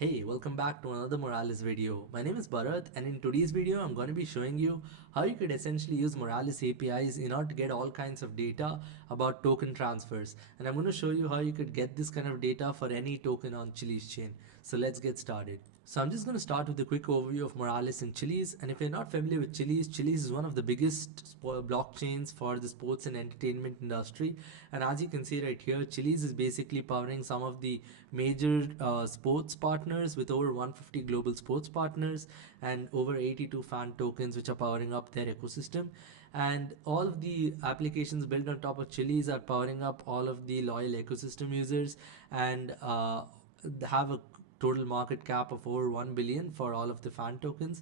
Hey, welcome back to another Moralis video. My name is Bharat, and in today's video I'm going to be showing you how you could essentially use Moralis APIs in order to get all kinds of data about token transfers. And I'm going to show you how you could get this kind of data for any token on Chiliz chain. So let's get started. So I'm just going to start with a quick overview of Moralis and Chiliz. And if you're not familiar with Chiliz, Chiliz is one of the biggest blockchains for the sports and entertainment industry. And as you can see right here, Chiliz is basically powering some of the major sports partners with over 150 global sports partners and over 82 fan tokens which are powering up their ecosystem. And all of the applications built on top of Chiliz are powering up all of the loyal ecosystem users and have a total market cap of over 1 billion for all of the fan tokens.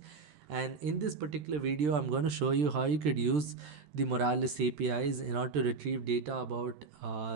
And in this particular video, I'm going to show you how you could use the Moralis APIs in order to retrieve data about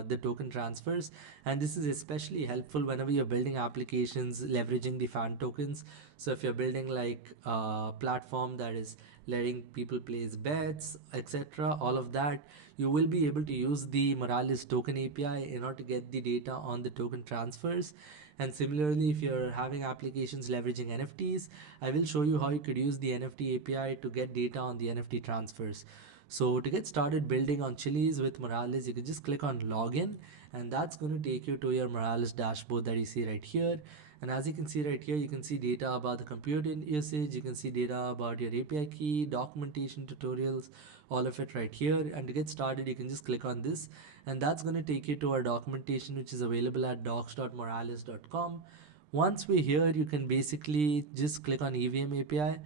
the token transfers. And this is especially helpful whenever you're building applications leveraging the fan tokens. So if you're building like a platform that is letting people place bets, etc., all of that, you will be able to use the Moralis token API in order to get the data on the token transfers. And similarly, if you're having applications leveraging NFTs, I will show you how you could use the NFT API to get data on the NFT transfers. So to get started building on Chiliz with Moralis, you can just click on login, and that's going to take you to your Moralis dashboard that you see right here. And as you can see right here, you can see data about the compute usage, you can see data about your API key, documentation, tutorials, all of it right here. And to get started, you can just click on this, and that's going to take you to our documentation, which is available at docs.moralis.com. Once we're here, you can basically just click on EVM API,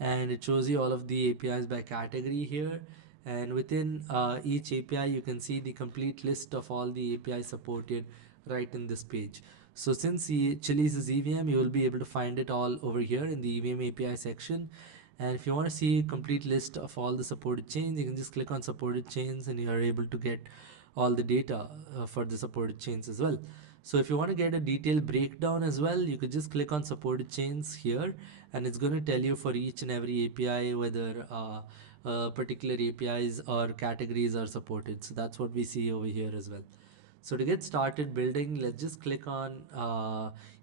and it shows you all of the APIs by category here. And within each API, you can see the complete list of all the APIs supported right in this page. So since Chiliz is EVM, you will be able to find it all over here in the EVM API section. And if you want to see a complete list of all the supported chains, you can just click on supported chains and you are able to get all the data for the supported chains as well. So if you want to get a detailed breakdown as well, you could just click on supported chains here, and it's going to tell you for each and every API whether particular APIs or categories are supported. So that's what we see over here as well. So to get started building, let's just click on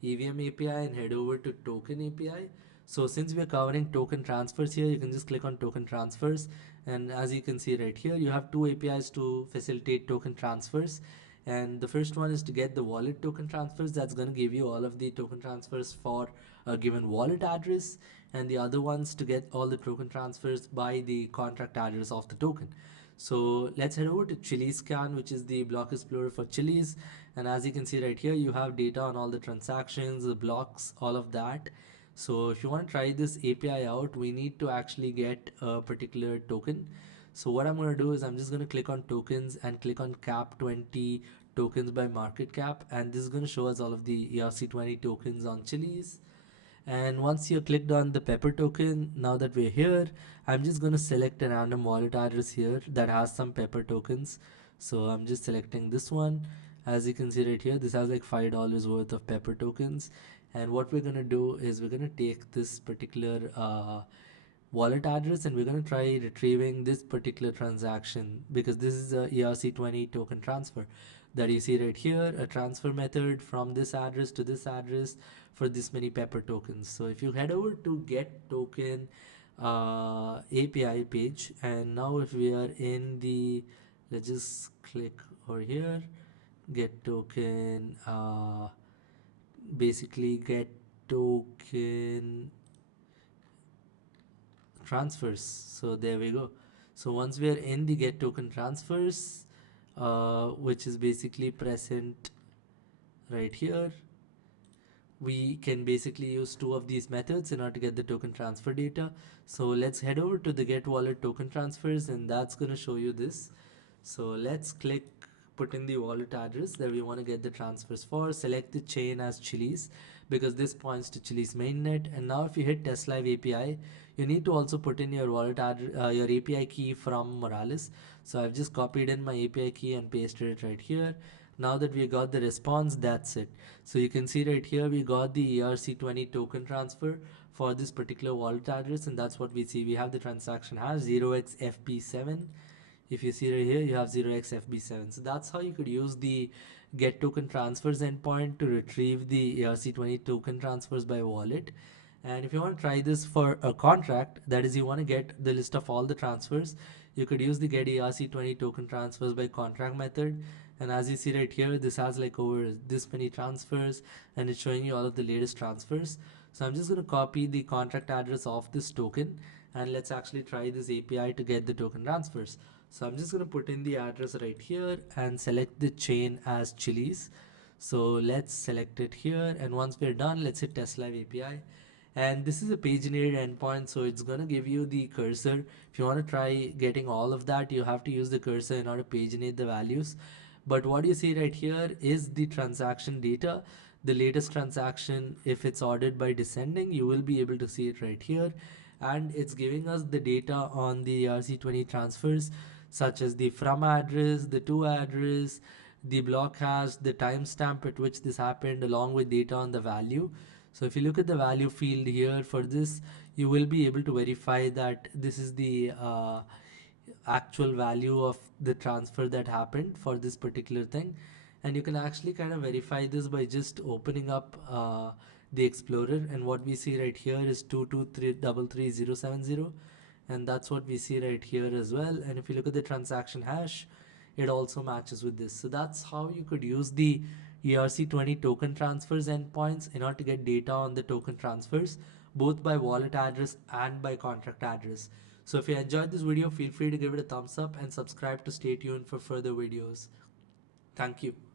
EVM API and head over to token API. So since we are covering token transfers here, you can just click on token transfers. And as you can see right here, you have two APIs to facilitate token transfers. And the first one is to get the wallet token transfers. That's going to give you all of the token transfers for a given wallet address. And the other one's to get all the token transfers by the contract address of the token. So let's head over to Chiliz scan, which is the block explorer for Chiliz. And as you can see right here, you have data on all the transactions, the blocks, all of that. So if you want to try this API out, we need to actually get a particular token. So what I'm going to do is I'm just going to click on tokens and click on cap 20 tokens by market cap. And this is going to show us all of the ERC20 tokens on Chiliz. And once you clicked on the pepper token, now that we're here, I'm just going to select a random wallet address here that has some pepper tokens. So I'm just selecting this one. As you can see right here, this has like $5 worth of pepper tokens. And what we're going to do is we're going to take this particular wallet address and we're going to try retrieving this particular transaction, because this is a ERC20 token transfer that you see right here, a transfer method from this address to this address for this many pepper tokens. So if you head over to get token API page, and now if we are in the, let's just click over here, get token, basically get token transfers. So there we go. So once we are in the get token transfers, which is basically present right here, we can basically use two of these methods in order to get the token transfer data. So let's head over to the get wallet token transfers, and that's going to show you this. So let's click, put in the wallet address that we want to get the transfers for, select the chain as Chiliz because this points to Chiliz mainnet. And now if you hit test live API, you need to also put in your wallet address, your API key from Moralis. So I've just copied in my API key and pasted it right here. Now that we got the response, that's it. So you can see right here we got the ERC20 token transfer for this particular wallet address, and that's what we see. We have the transaction hash 0xFB7. If you see right here, you have 0xFB7. So that's how you could use the get token transfers endpoint to retrieve the ERC20 token transfers by wallet. And if you want to try this for a contract, that is, you want to get the list of all the transfers, you could use the get ERC20 token transfers by contract method. And as you see right here, this has like over this many transfers, and it's showing you all of the latest transfers. So I'm just going to copy the contract address of this token, and let's actually try this API to get the token transfers. So I'm just going to put in the address right here and select the chain as Chiliz. So let's select it here, and once we're done, let's hit test live API. And this is a paginate endpoint, so it's going to give you the cursor. If you want to try getting all of that, you have to use the cursor in order to paginate the values. But what you see right here is the transaction data, the latest transaction. If it's ordered by descending, you will be able to see it right here, and it's giving us the data on the ERC20 transfers, such as the from address, the to address, the block hash, the timestamp at which this happened, along with data on the value. So if you look at the value field here for this, you will be able to verify that this is the actual value of the transfer that happened for this particular thing. And you can actually kind of verify this by just opening up the Explorer, and what we see right here is 223333070, and that's what we see right here as well. And if you look at the transaction hash, it also matches with this. So that's how you could use the ERC20 token transfers endpoints in order to get data on the token transfers, both by wallet address and by contract address. So if you enjoyed this video, feel free to give it a thumbs up and subscribe to stay tuned for further videos. Thank you.